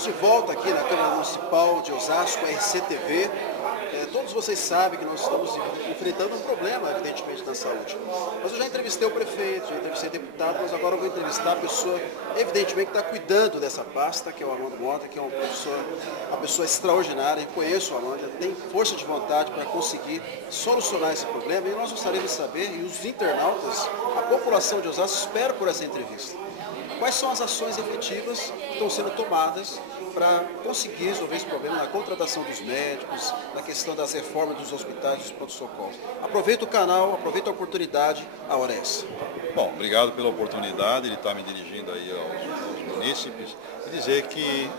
Estamos de volta aqui na Câmara Municipal de Osasco, RCTV. Todos vocês sabem que nós estamos enfrentando um problema, evidentemente, na saúde. Mas eu já entrevistei o prefeito, já entrevistei o deputado, mas agora eu vou entrevistar a pessoa, evidentemente, que está cuidando dessa pasta, que é o Armando Mota, que é uma pessoa extraordinária. Eu conheço o Armando, ele tem força de vontade para conseguir solucionar esse problema. E nós gostaríamos de saber, e os internautas, a população de Osasco espera por essa entrevista. Quais são as ações efetivas que estão sendo tomadas para conseguir resolver esse problema na contratação dos médicos, na questão das reformas dos hospitais e dos pronto-socorros? Aproveita o canal, aproveita a oportunidade, a hora é essa. Bom, obrigado pela oportunidade de estar me dirigindo aí aos munícipes e dizer que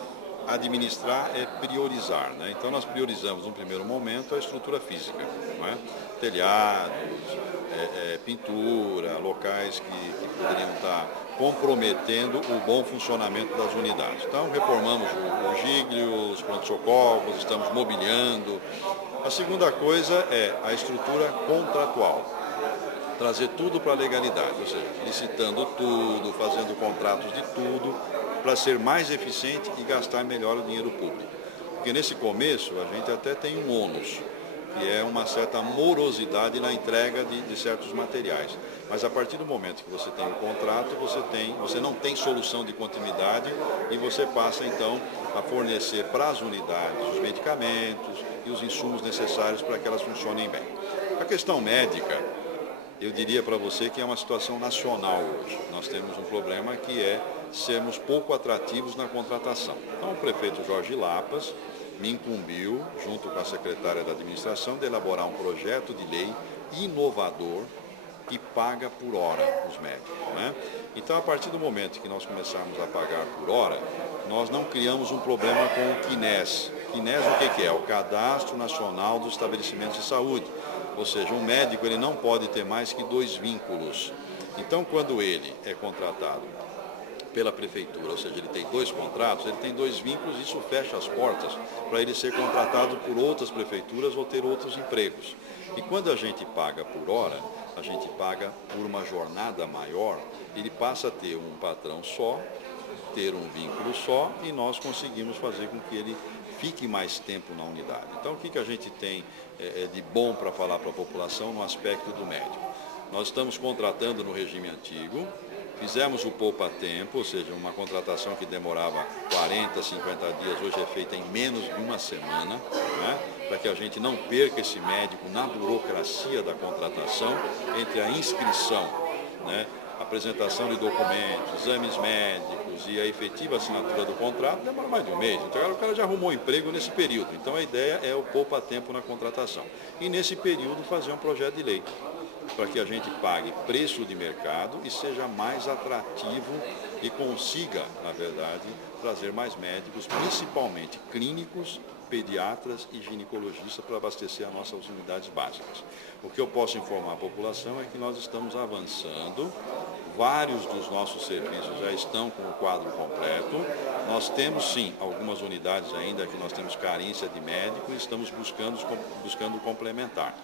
administrar é priorizar, né? Então nós priorizamos no primeiro momento a estrutura física, não é? Telhados, pintura, locais que poderiam estar comprometendo o bom funcionamento das unidades. Então reformamos o gíglio, os pronto-socorros, estamos mobiliando. A segunda coisa é a estrutura contratual. Trazer tudo para a legalidade, ou seja, licitando tudo, fazendo contratos de tudo, para ser mais eficiente e gastar melhor o dinheiro público. Porque nesse começo a gente até tem um ônus, que é uma certa morosidade na entrega de certos materiais. Mas a partir do momento que você tem o contrato, você não tem solução de continuidade e você passa então a fornecer para as unidades os medicamentos e os insumos necessários para que elas funcionem bem. A questão médica, eu diria para você que é uma situação nacional hoje. Nós temos um problema que é sermos pouco atrativos na contratação. Então o prefeito Jorge Lapas me incumbiu, junto com a secretária da administração, de elaborar um projeto de lei inovador que paga por hora os médicos, né? Então, a partir do momento que nós começarmos a pagar por hora, nós não criamos um problema com o CNES. CNES o que é? O Cadastro Nacional dos Estabelecimentos de Saúde. Ou seja, um médico ele não pode ter mais que 2 vínculos. Então, quando ele é contratado pela prefeitura, ou seja, ele tem 2 contratos, ele tem 2 vínculos, isso fecha as portas para ele ser contratado por outras prefeituras ou ter outros empregos. E quando a gente paga por hora, a gente paga por uma jornada maior, ele passa a ter um patrão só, ter um vínculo só e nós conseguimos fazer com que ele fique mais tempo na unidade. Então, o que a gente tem de bom para falar para a população no aspecto do médico? Nós estamos contratando no regime antigo, fizemos o poupa-tempo, ou seja, uma contratação que demorava 40, 50 dias, hoje é feita em menos de uma semana, né? Para que a gente não perca esse médico na burocracia da contratação, entre a inscrição, né? Apresentação de documentos, exames médicos e a efetiva assinatura do contrato, demora mais de um mês. Então agora o cara já arrumou emprego nesse período. Então a ideia é o poupa-tempo na contratação. E nesse período fazer um projeto de lei, para que a gente pague preço de mercado e seja mais atrativo e consiga, na verdade, trazer mais médicos, principalmente clínicos, pediatras e ginecologistas para abastecer as nossas unidades básicas. O que eu posso informar a população é que nós estamos avançando, vários dos nossos serviços já estão com o quadro completo, nós temos sim algumas unidades ainda que nós temos carência de médico e estamos buscando complementar.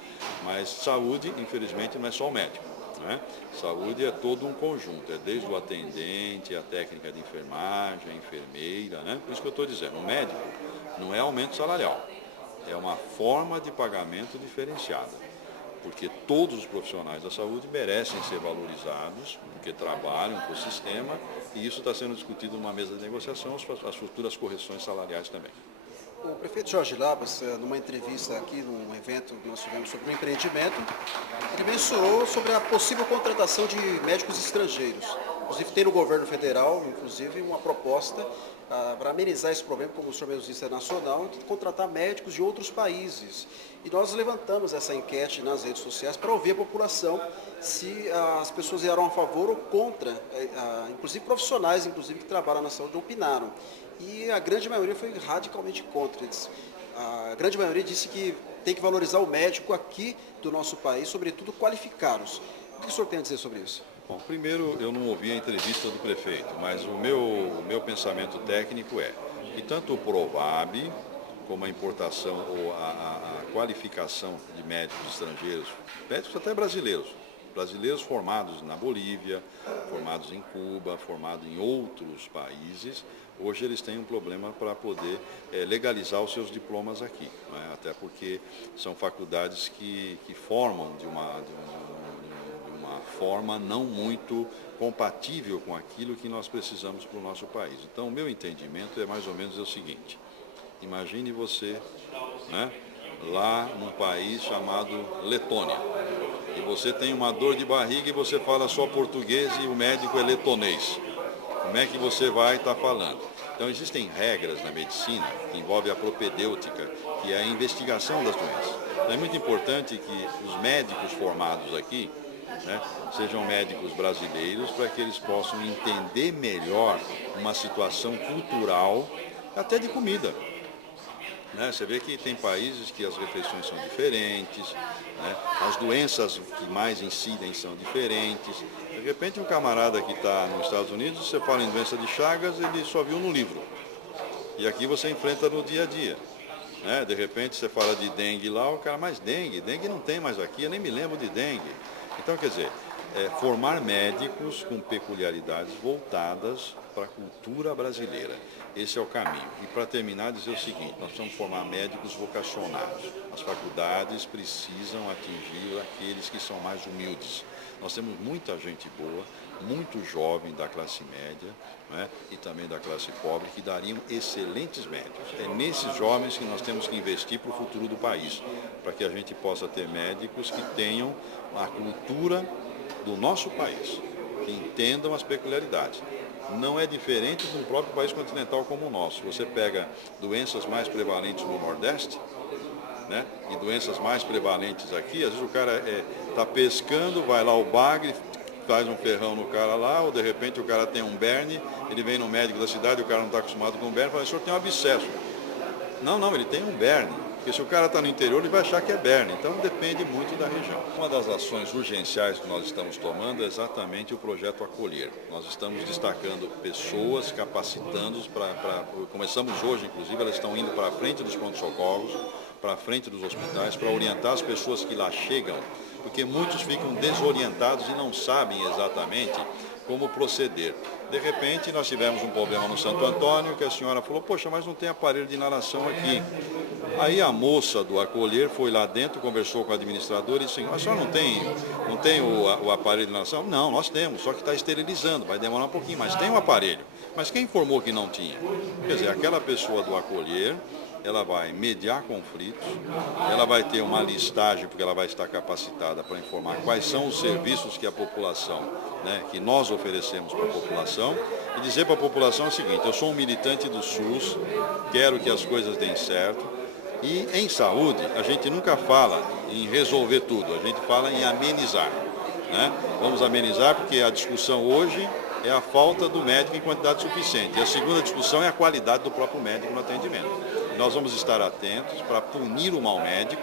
Mas saúde, infelizmente, não é só o médico, né? Saúde é todo um conjunto, é desde o atendente, a técnica de enfermagem, a enfermeira, né? Por isso que eu estou dizendo, o médico não é aumento salarial, é uma forma de pagamento diferenciada, porque todos os profissionais da saúde merecem ser valorizados, porque trabalham para o sistema, e isso está sendo discutido numa mesa de negociação, as futuras correções salariais também. O prefeito Jorge Labas, numa entrevista aqui, num evento que nós tivemos sobre o empreendimento, ele mencionou sobre a possível contratação de médicos estrangeiros. Inclusive tem no governo federal, inclusive, uma proposta para amenizar esse problema, como o senhor mesmo disse, é nacional, de contratar médicos de outros países. E nós levantamos essa enquete nas redes sociais para ouvir a população se as pessoas eram a favor ou contra, inclusive profissionais, inclusive que trabalham na saúde, opinaram. E a grande maioria foi radicalmente contra. A grande maioria disse que tem que valorizar o médico aqui do nosso país, sobretudo qualificados. O que o senhor tem a dizer sobre isso? Bom, primeiro, eu não ouvi a entrevista do prefeito, mas o meu pensamento técnico é que tanto o Provab, como a importação ou a qualificação de médicos estrangeiros, médicos até brasileiros, brasileiros formados na Bolívia, formados em Cuba, formados em outros países, hoje eles têm um problema para poder legalizar os seus diplomas aqui, né? Até porque são faculdades que formam de uma forma não muito compatível com aquilo que nós precisamos para o nosso país. Então, o meu entendimento é mais ou menos o seguinte: imagine você, né, lá num país chamado Letônia, e você tem uma dor de barriga e você fala só português e o médico é letonês. Como é que você vai estar falando? Então, existem regras na medicina que envolvem a propedêutica, que é a investigação das doenças. Então, é muito importante que os médicos formados aqui, né, sejam médicos brasileiros, para que eles possam entender melhor uma situação cultural, até de comida. Né? Você vê que tem países que as refeições são diferentes, né? As doenças que mais incidem são diferentes. De repente, um camarada que está nos Estados Unidos, você fala em doença de Chagas, ele só viu no livro. E aqui você enfrenta no dia a dia. Né? De repente, você fala de dengue lá, o cara, mas dengue não tem mais aqui, eu nem me lembro de dengue. Então, quer dizer, formar médicos com peculiaridades voltadas para a cultura brasileira. Esse é o caminho. E para terminar, dizer o seguinte: nós precisamos formar médicos vocacionados. As faculdades precisam atingir aqueles que são mais humildes. Nós temos muita gente boa, muito jovem da classe média, né, e também da classe pobre, que dariam excelentes médicos. É nesses jovens que nós temos que investir para o futuro do país, para que a gente possa ter médicos que tenham a cultura do nosso país, que entendam as peculiaridades. Não é diferente de um próprio país continental como o nosso. Você pega doenças mais prevalentes no Nordeste, né, e doenças mais prevalentes aqui, às vezes o cara está pescando, vai lá o bagre, faz um ferrão no cara lá, ou de repente o cara tem um berne, ele vem no médico da cidade, o cara não está acostumado com berne, fala, o senhor tem um abscesso. Não, ele tem um berne. Porque se o cara está no interior, ele vai achar que é berne. Então depende muito da região. Uma das ações urgenciais que nós estamos tomando é exatamente o projeto Acolher. Nós estamos destacando pessoas, capacitando-os começamos hoje, inclusive, elas estão indo para a frente dos pronto-socorros, para a frente dos hospitais, para orientar as pessoas que lá chegam, porque muitos ficam desorientados e não sabem exatamente como proceder. De repente, nós tivemos um problema no Santo Antônio, que a senhora falou, poxa, mas não tem aparelho de inalação aqui. Aí a moça do Acolher foi lá dentro, conversou com a administradora e disse, a senhora não tem o aparelho de inalação? Não, nós temos, só que está esterilizando, vai demorar um pouquinho, mas tem um aparelho. Mas quem informou que não tinha? Quer dizer, aquela pessoa do Acolher, ela vai mediar conflitos, ela vai ter uma listagem, porque ela vai estar capacitada para informar quais são os serviços que a população, né, que nós oferecemos para a população, e dizer para a população o seguinte, eu sou um militante do SUS, quero que as coisas deem certo, e em saúde a gente nunca fala em resolver tudo, a gente fala em amenizar. Né? Vamos amenizar porque a discussão hoje é a falta do médico em quantidade suficiente. E a segunda discussão é a qualidade do próprio médico no atendimento. Nós vamos estar atentos para punir o mau médico,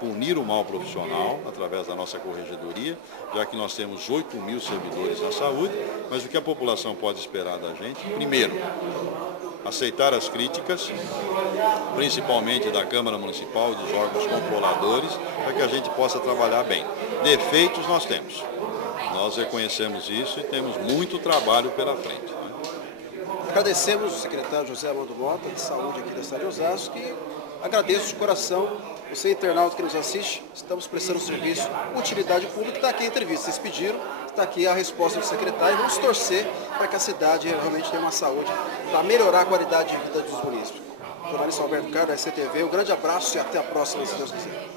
punir o mau profissional através da nossa corregedoria, já que nós temos 8.000 servidores na saúde, mas o que a população pode esperar da gente? Primeiro, aceitar as críticas, principalmente da Câmara Municipal e dos órgãos controladores, para que a gente possa trabalhar bem. Defeitos nós temos. Nós reconhecemos isso e temos muito trabalho pela frente. Né? Agradecemos o secretário José Armando Mota, de Saúde aqui da cidade de Osasco, e agradeço de coração você, internauta que nos assiste. Estamos prestando serviço, utilidade pública, está aqui a entrevista. Vocês pediram, está aqui a resposta do secretário. Vamos torcer para que a cidade realmente tenha uma saúde para melhorar a qualidade de vida dos munícipes. Jornalista Alberto Carlos, da SCTV, um grande abraço e até a próxima, se Deus quiser.